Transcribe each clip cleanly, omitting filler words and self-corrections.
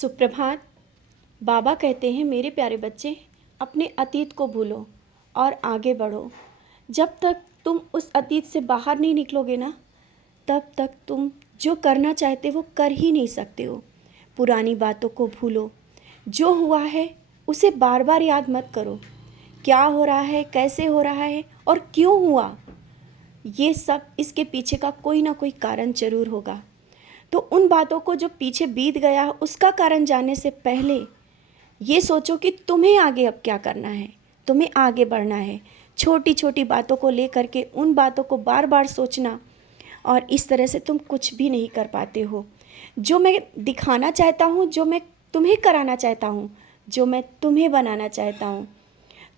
सुप्रभात। बाबा कहते हैं मेरे प्यारे बच्चे, अपने अतीत को भूलो और आगे बढ़ो। जब तक तुम उस अतीत से बाहर नहीं निकलोगे ना, तब तक तुम जो करना चाहते हो कर ही नहीं सकते हो। पुरानी बातों को भूलो। जो हुआ है उसे बार बार याद मत करो। क्या हो रहा है, कैसे हो रहा है और क्यों हुआ, ये सब इसके पीछे का कोई ना कोई कारण जरूर होगा। तो उन बातों को जो पीछे बीत गया उसका कारण जानने से पहले ये सोचो कि तुम्हें आगे अब क्या करना है, तुम्हें आगे बढ़ना है। छोटी छोटी बातों को लेकर के उन बातों को बार बार सोचना, और इस तरह से तुम कुछ भी नहीं कर पाते हो। जो मैं दिखाना चाहता हूँ, जो मैं तुम्हें कराना चाहता हूँ, जो मैं तुम्हें बनाना चाहता हूँ,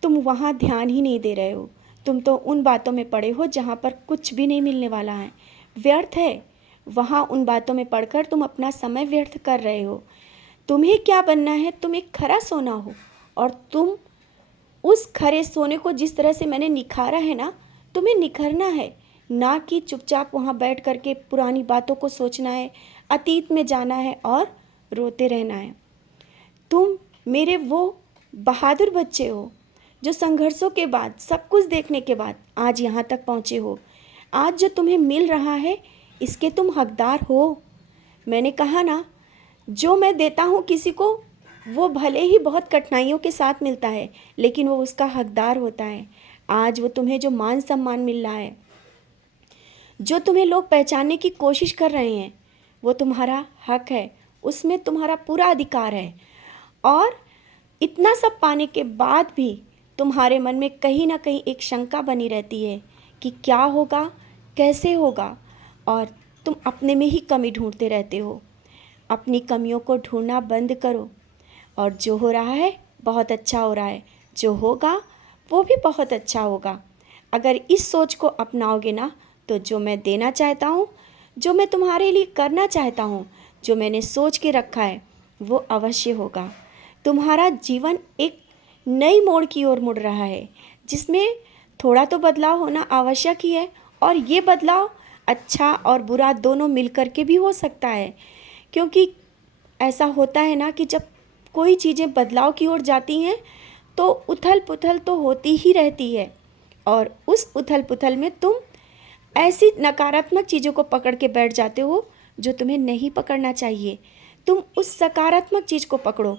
तुम वहाँ ध्यान ही नहीं दे रहे हो। तुम तो उन बातों में पड़े हो जहाँ पर कुछ भी नहीं मिलने वाला है, व्यर्थ है। वहाँ उन बातों में पढ़कर तुम अपना समय व्यर्थ कर रहे हो। तुम्हें क्या बनना है, तुम एक खरा सोना हो, और तुम उस खरे सोने को जिस तरह से मैंने निखारा है ना, तुम्हें निखरना है, ना कि चुपचाप वहाँ बैठ करके पुरानी बातों को सोचना है, अतीत में जाना है और रोते रहना है। तुम मेरे वो बहादुर बच्चे हो जो संघर्षों के बाद, सब कुछ देखने के बाद आज यहाँ तक पहुँचे हो। आज जो तुम्हें मिल रहा है इसके तुम हकदार हो। मैंने कहा ना, जो मैं देता हूँ किसी को, वो भले ही बहुत कठिनाइयों के साथ मिलता है, लेकिन वो उसका हकदार होता है। आज वो तुम्हें जो मान सम्मान मिल रहा है, जो तुम्हें लोग पहचानने की कोशिश कर रहे हैं, वो तुम्हारा हक है, उसमें तुम्हारा पूरा अधिकार है। और इतना सब पाने के बाद भी तुम्हारे मन में कहीं ना कहीं एक शंका बनी रहती है कि क्या होगा, कैसे होगा, और तुम अपने में ही कमी ढूंढते रहते हो। अपनी कमियों को ढूंढना बंद करो, और जो हो रहा है बहुत अच्छा हो रहा है, जो होगा वो भी बहुत अच्छा होगा। अगर इस सोच को अपनाओगे ना, तो जो मैं देना चाहता हूँ, जो मैं तुम्हारे लिए करना चाहता हूँ, जो मैंने सोच के रखा है, वो अवश्य होगा। तुम्हारा जीवन एक नई मोड़ की ओर मुड़ रहा है, जिसमें थोड़ा तो बदलाव होना आवश्यक ही है। और ये बदलाव अच्छा और बुरा दोनों मिलकर के भी हो सकता है, क्योंकि ऐसा होता है ना कि जब कोई चीज़ें बदलाव की ओर जाती हैं तो उथल पुथल तो होती ही रहती है, और उस उथल पुथल में तुम ऐसी नकारात्मक चीज़ों को पकड़ के बैठ जाते हो जो तुम्हें नहीं पकड़ना चाहिए। तुम उस सकारात्मक चीज़ को पकड़ो।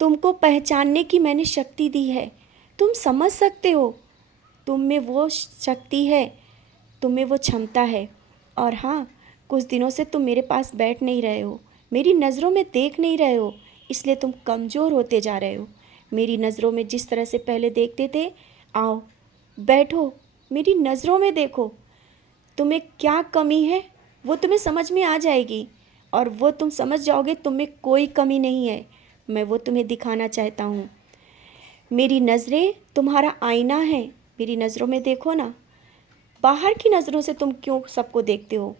तुमको पहचानने की मैंने शक्ति दी है, तुम समझ सकते हो, तुम में वो शक्ति है, तुम में वो क्षमता है। और हाँ, कुछ दिनों से तुम मेरे पास बैठ नहीं रहे हो, मेरी नज़रों में देख नहीं रहे हो, इसलिए तुम कमज़ोर होते जा रहे हो। मेरी नज़रों में जिस तरह से पहले देखते थे, आओ बैठो, मेरी नज़रों में देखो। तुम्हें क्या कमी है वो तुम्हें समझ में आ जाएगी, और वो तुम समझ जाओगे तुम में कोई कमी नहीं है। मैं वो तुम्हें दिखाना चाहता हूँ। मेरी नज़रें तुम्हारा आईना है, मेरी नज़रों में देखो ना। बाहर की नज़रों से तुम क्यों सबको देखते हो?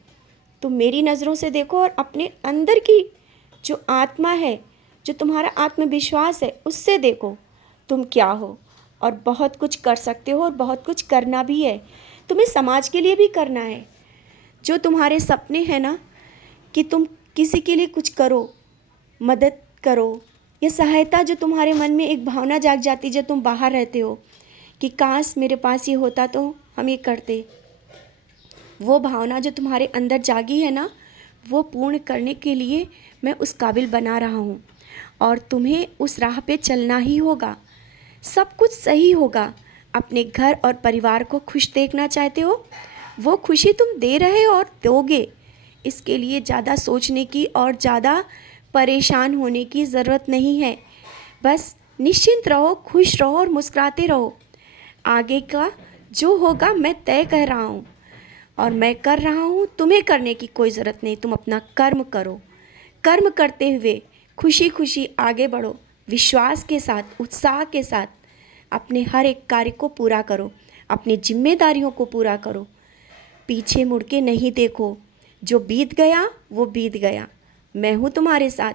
तुम मेरी नज़रों से देखो, और अपने अंदर की जो आत्मा है, जो तुम्हारा आत्मविश्वास है, उससे देखो तुम क्या हो। और बहुत कुछ कर सकते हो, और बहुत कुछ करना भी है। तुम्हें समाज के लिए भी करना है। जो तुम्हारे सपने हैं ना, कि तुम किसी के लिए कुछ करो, मदद करो, या सहायता, जो तुम्हारे मन में एक भावना जाग जाती जब तुम बाहर रहते हो कि काश मेरे पास ये होता तो हम ये करते, वो भावना जो तुम्हारे अंदर जागी है ना, वो पूर्ण करने के लिए मैं उस काबिल बना रहा हूँ। और तुम्हें उस राह पे चलना ही होगा, सब कुछ सही होगा। अपने घर और परिवार को खुश देखना चाहते हो, वो खुशी तुम दे रहे हो और दोगे। इसके लिए ज़्यादा सोचने की और ज़्यादा परेशान होने की ज़रूरत नहीं है। बस निश्चिंत रहो, खुश रहो और मुस्कुराते रहो। आगे का जो होगा मैं तय कर रहा हूँ, और मैं कर रहा हूँ, तुम्हें करने की कोई ज़रूरत नहीं। तुम अपना कर्म करो, कर्म करते हुए खुशी खुशी आगे बढ़ो, विश्वास के साथ, उत्साह के साथ अपने हर एक कार्य को पूरा करो, अपनी जिम्मेदारियों को पूरा करो। पीछे मुड़ के नहीं देखो, जो बीत गया वो बीत गया। मैं हूँ तुम्हारे साथ,